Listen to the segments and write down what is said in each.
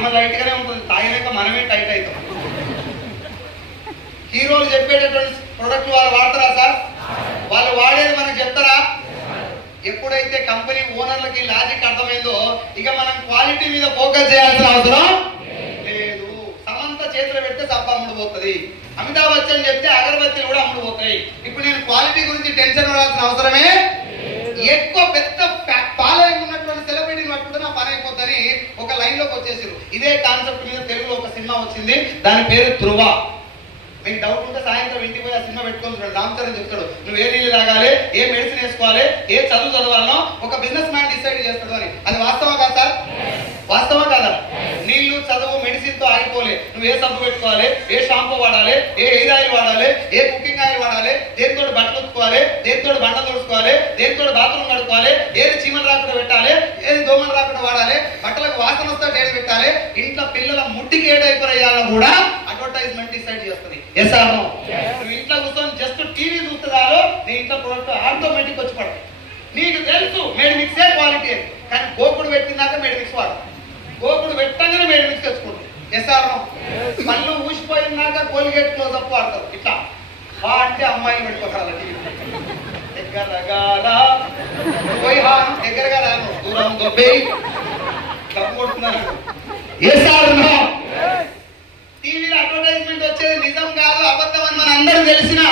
ఆమె లైట్ గానే ఉంటుంది, తాగినాక మనమే టైట్ అవుతాం. హీరోలు చెప్పేటటువంటి ప్రొడక్ట్ వాళ్ళు వాడతారా సార్? వాళ్ళు వాడేది మనకు చెప్తారా? ఎప్పుడైతే కంపెనీ ఓనర్లకి లాజిక్ అర్థమైందో ఇక మనం క్వాలిటీ మీద ఫోకస్ చేయాల్సిన అవసరం లేదు. సమంత చేతిలో పెడితే సబ్బ అమ్ముడుపోతుంది, అమితాబ్ బచ్చన్ చెప్తే అగరబత్తీలు కూడా అమ్ముడుపోతాయి. ఇప్పుడు నేను క్వాలిటీ గురించి టెన్షన్ పడాల్సిన అవసరమే. ఎక్కువ పెద్ద ఫాలోయింగ్ ఉన్నటువంటి సెలబ్రిటీని పట్టుకుంటే నా పని అయిపోద్దని ఒక లైన్ లోకి వచ్చేసారు. ఇదే కాన్సెప్ట్ మీద తెలుగులో ఒక సినిమా వచ్చింది, దాని పేరు ధృవ. మీకు డౌట్ ఉంటే సాయంత్రం ఇంటికి పోయి ఆ సినిమా పెట్టుకొని రామ్ చరణ్ చెప్తాడు నువ్వు ఏ నీళ్ళు తాగాలి, ఏ మెడిసిన్ వేసుకోవాలి, ఏ చదువు చదవాలనో ఒక బిజినెస్ మ్యాన్ డిసైడ్ చేస్తాడు అని. అది వాస్తవం కాదు సార్? వాస్తవం కాదా? నీళ్లు చదువు మెడిసిన్ తో ఆగిపోలే. నువ్వు ఏ సబ్బు పెట్టుకోవాలి, ఏ షాంపూ వాడాలి, ఏ హెయిర్ ఆయిల్ వాడాలి, ఏ కుకింగ్ ఆయిల్ వాడాలి, దేనితో బట్టలు ఉతుకోవాలి, దేనితో బండ తుడుచుకోవాలి, దేనితో బాత్రూమ్ కడుక్కోవాలి, ఏది చీమలు రాకుండా పెట్టాలి, ఏది దోమలు రాకుండా వాడాలి, బట్టలకు వాసన వస్తే డేట్ పెట్టాలి, ఇంట్లో పిల్లల ముట్టికి ఏ డైపర్ వేయాలో కూడా అడ్వర్టైజ్మెంట్ డిసైడ్ చేస్తుంది. Yes or no? నువ్వు ఇంట్లో కూర్చొని జస్ట్ టీవీ చూస్తున్నారో నీ ఇంట్లో ప్రొడక్ట్ ఆటోమేటిక్ వచ్చి పడుతుంది. నీకు తెలుసు మేడ్ మిక్సే క్వాలిటీ అని, కానీ గోకుడు పెట్టినాక మేడ్ మిక్స్ వాడు, గోకుడు పెట్టగానే మేడ్ మిక్స్ తెచ్చుకుంటుంది. Yes or no? పళ్ళు ఊసిపోయినాక కోల్గేట్ క్లోజ్ అప్ వాడతారు. ఇట్లా వా అంటే అమ్మాయిని పెట్టుకోవాలి టీవీ దగ్గరగా రాను దూరం దొబ్బేయి తప్పు కొడుతున్నారు. Yes or no? టీవీలో అడ్వర్టైజ్మెంట్ వచ్చేది నిజం కాదు, అబద్ధం అని మన అందరూ తెలిసినా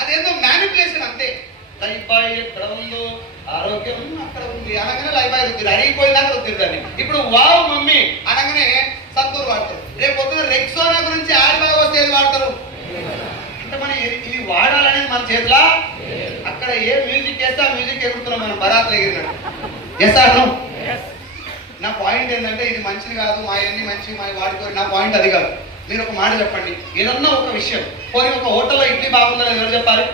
అదేందో మ్యానిపులేషన్ అంతే. లైఫ్ బాయ్ ఎక్కడ ఉందో ఆరోగ్యం అక్కడ ఉంది అనగానే లైఫ్ బాయ్ రుద్దిరు, అడిగిపోయినాక రుద్దిరు దాన్ని. ఇప్పుడు వావ్ మమ్మీ అనగానే సంతూర్ వాడతారు. రేపు పొద్దున రెక్సోనా గురించి ఆడిబాగా వస్తే ఏది వాడతారు? అంటే మనం ఇది వాడాలనేది మన చేతిలో. అక్కడ ఏ మ్యూజిక్ వేస్తే ఆ మ్యూజిక్ ఎగురుతున్నాం మనం, బరాత్ ఎగిరినాడు. Yes or no? నా పాయింట్ ఏంటంటే ఇది మంచిది కాదు, మా ఎన్ని మంచి మా వాడుకోరు, నా పాయింట్ అది కాదు. మీరు ఒక మాట చెప్పండి, ఏదన్నా ఒక విషయం పోనీ ఒక హోటల్లో ఇడ్లీ బాగుందని ఎవరు చెప్పాలి?